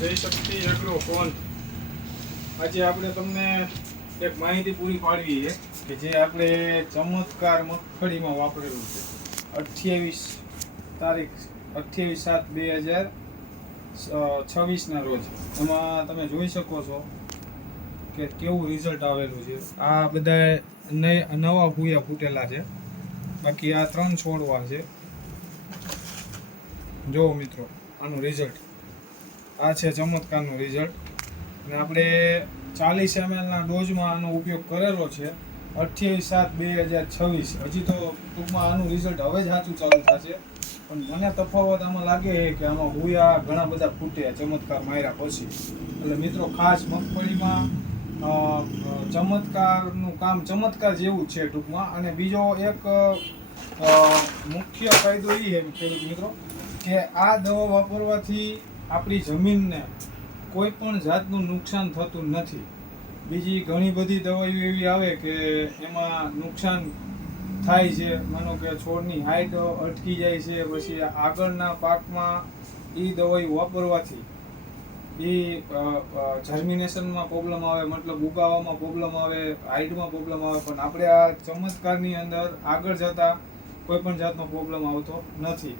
જય શક્તિ agro phone. આજે આપણે તમને એક માહિતી પૂરી પાડવી છે કે જે આપણે ચમત્કાર મગફળીમાં વાપરેલું છે 28/7/2026 ના રોજ. એમાં તમે જોઈ શકો છો કે કેવું રિઝલ્ટ આવેલું છે. આ બધા નવા ભૂયા ફૂટેલા છે, બાકી આ 3 છોડવા છે. જો મિત્રો, આનું રિઝલ્ટ આ છે, ચમત્કારનું રિઝલ્ટ. અને આપણે 40 ml ના ડોઝમાં આનો ઉપયોગ કરેલો છે 28/7/2026. હજી તો ટૂંકમાં આનું રિઝલ્ટ હવે જ સાચું ચાલુ થશે, પણ મને તફાવત આમાં લાગે છે કે આમાં હુયા ઘણા બધા ફૂટ્યા ચમત્કાર માર્યા પછી. એટલે મિત્રો, ખાસ મગફળીમાં ચમત્કારનું કામ ચમત્કાર જેવું છે ટૂંકમાં. અને બીજો એક મુખ્ય ફાયદો એ છે ખેડૂત મિત્રો કે આ દવા વાપરવાથી આપણી જમીનને કોઈ પણ જાતનું નુકસાન થતું નથી. બીજી ઘણી બધી દવાઈઓ એવી આવે કે એમાં નુકસાન થાય છે. માનો કે છોડની હાઈટ અટકી જાય છે, પછી આગળના પાકમાં એ દવાઈ વાપરવાથી એ જર્મિનેશનમાં પ્રોબ્લેમ આવે, મતલબ ઉગાવામાં પ્રોબ્લેમ આવે, હાઈટમાં પ્રોબ્લેમ આવે. પણ આપણે આ ચમત્કારની અંદર આગળ જતા કોઈ પણ જાતનો પ્રોબ્લેમ આવતો નથી.